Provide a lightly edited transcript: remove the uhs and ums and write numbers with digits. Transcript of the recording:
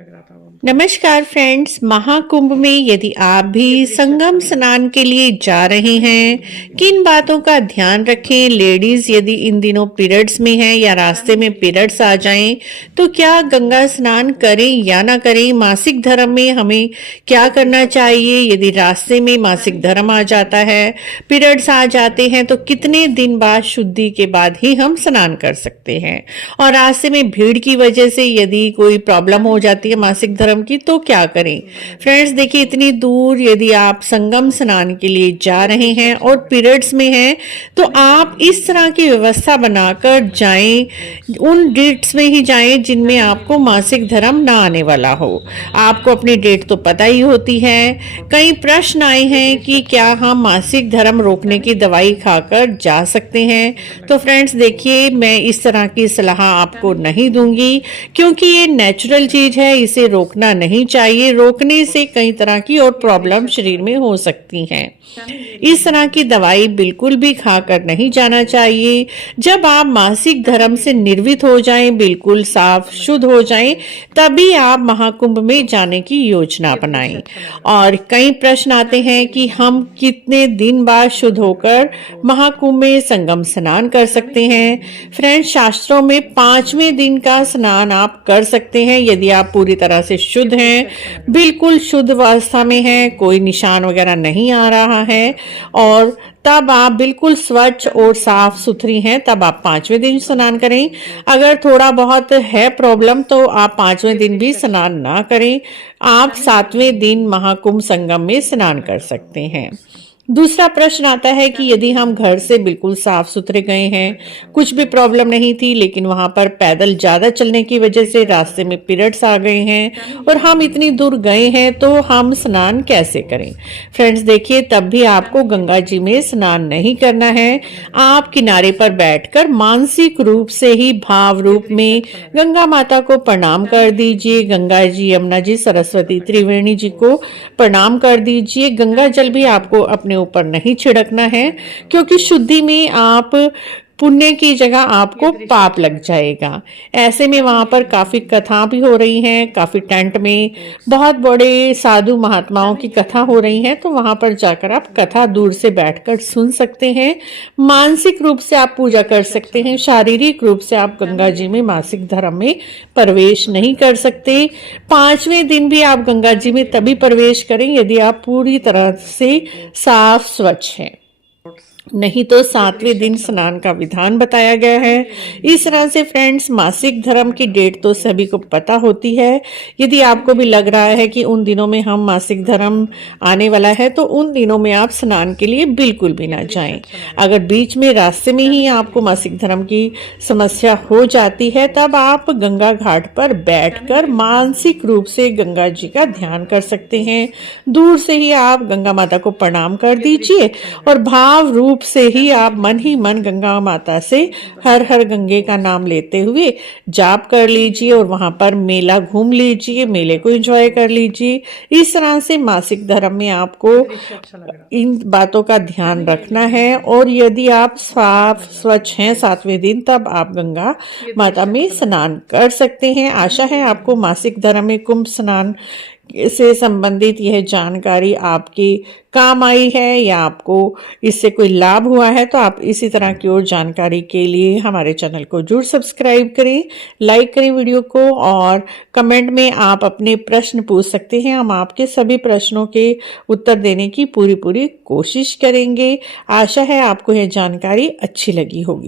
नमस्कार फ्रेंड्स, महाकुंभ में यदि आप भी संगम स्नान के लिए जा रहे हैं, किन बातों का ध्यान रखें। लेडीज यदि इन दिनों पीरियड्स में हैं या रास्ते में पीरियड्स आ जाएं, तो क्या गंगा स्नान करें या ना करें। मासिक धर्म में हमें क्या करना चाहिए यदि रास्ते में मासिक धर्म आ जाता है, पीरियड्स आ जाते हैं, तो कितने दिन बाद शुद्धि के बाद ही हम स्नान कर सकते हैं। और रास्ते में भीड़ की वजह से यदि कोई प्रॉब्लम हो जाती है मासिक धर्म की, तो क्या करें। फ्रेंड्स देखिए, इतनी दूर यदि आप संगम स्नान के लिए जा रहे हैं और पीरियड्स में हैं, तो आप इस तरह की व्यवस्था बनाकर जाएं, उन डेट्स में ही जाएं जिनमें आपको मासिक धर्म ना आने वाला हो। आपको अपनी डेट तो पता ही होती है। कई प्रश्न आए हैं कि क्या हम मासिक धर्म रोकने की दवाई खाकर जा सकते हैं। तो फ्रेंड्स देखिए, मैं इस तरह की सलाह आपको नहीं दूंगी, क्योंकि ये नेचुरल चीज है, इसे रोकना नहीं चाहिए। रोकने से कई तरह की और प्रॉब्लम शरीर में हो सकती हैं। इस तरह की दवाई बिल्कुल भी खाकर नहीं जाना चाहिए। जब आप मासिक धर्म से निर्वित हो जाएं, बिल्कुल साफ शुद्ध हो जाएं, तभी आप महाकुंभ में जाने की योजना बनाएं। और कई प्रश्न आते हैं कि हम कितने दिन बाद शुद्ध होकर महाकुंभ में संगम स्नान कर सकते हैं। फ्रेंड्स, शास्त्रों में 5वें दिन का स्नान आप कर सकते हैं यदि आप पूरी तरह से शुद्ध हैं, बिल्कुल शुद्ध अवस्था में हैं, कोई निशान वगैरह नहीं आ रहा है, और तब आप बिल्कुल स्वच्छ और साफ सुथरी हैं, तब आप 5वें दिन स्नान करें। अगर थोड़ा बहुत है प्रॉब्लम, तो आप 5वें दिन भी स्नान ना करें। आप 7वें दिन महाकुंभ संगम में स्नान कर सकते हैं। दूसरा प्रश्न आता है कि यदि हम घर से बिल्कुल साफ सुथरे गए हैं, कुछ भी प्रॉब्लम नहीं थी, लेकिन वहां पर पैदल ज्यादा चलने की वजह से रास्ते में पीरियड्स आ गए हैं और हम इतनी दूर गए हैं, तो हम स्नान कैसे करें। फ्रेंड्स देखिए, तब भी आपको गंगा जी में स्नान नहीं करना है। आप किनारे पर बैठकर मानसिक रूप से ही भाव रूप में गंगा माता को प्रणाम कर दीजिए। गंगा जी, यमुना जी, सरस्वती, त्रिवेणी जी को प्रणाम कर दीजिए। गंगा जल भी आपको अपने ऊपर नहीं छिड़कना है, क्योंकि शुद्धि में आप पुण्य की जगह आपको पाप लग जाएगा। ऐसे में वहां पर काफी कथा भी हो रही हैं, काफी टेंट में बहुत बड़े साधु महात्माओं की कथा हो रही है, तो वहां पर जाकर आप कथा दूर से बैठकर सुन सकते हैं। मानसिक रूप से आप पूजा कर सकते हैं, शारीरिक रूप से आप गंगा जी में मासिक धर्म में प्रवेश नहीं कर सकते। 5वें दिन भी आप गंगा जी में तभी प्रवेश करें यदि आप पूरी तरह से साफ स्वच्छ हैं, नहीं तो 7वें दिन स्नान का विधान बताया गया है। इस तरह से फ्रेंड्स, मासिक धर्म की डेट तो सभी को पता होती है। यदि आपको भी लग रहा है कि उन दिनों में हम मासिक धर्म आने वाला है, तो उन दिनों में आप स्नान के लिए बिल्कुल भी ना जाएं। अगर बीच में रास्ते में ही आपको मासिक धर्म की समस्या हो जाती है, तब आप गंगा घाट पर बैठकर मानसिक रूप से गंगा जी का ध्यान कर सकते हैं। दूर से ही आप गंगा माता को प्रणाम कर दीजिए और भाव रूप से ही आप मन ही मन गंगा माता से हर हर गंगे का नाम लेते हुए जाप कर लीजिए और वहां पर मेला घूम लीजिए, मेले को एंजॉय कर लीजिए। इस तरह से मासिक धर्म में आपको इन बातों का ध्यान रखना है। और यदि आप साफ स्वच्छ हैं 7वें दिन, तब आप गंगा माता में स्नान कर सकते हैं। आशा है आपको मासिक धर्म में कुंभ स्नान से संबंधित यह जानकारी आपके काम आई है, या आपको इससे कोई लाभ हुआ है। तो आप इसी तरह की और जानकारी के लिए हमारे चैनल को जरूर सब्सक्राइब करें, लाइक करें वीडियो को, और कमेंट में आप अपने प्रश्न पूछ सकते हैं। हम आपके सभी प्रश्नों के उत्तर देने की पूरी कोशिश करेंगे। आशा है आपको यह जानकारी अच्छी लगी होगी।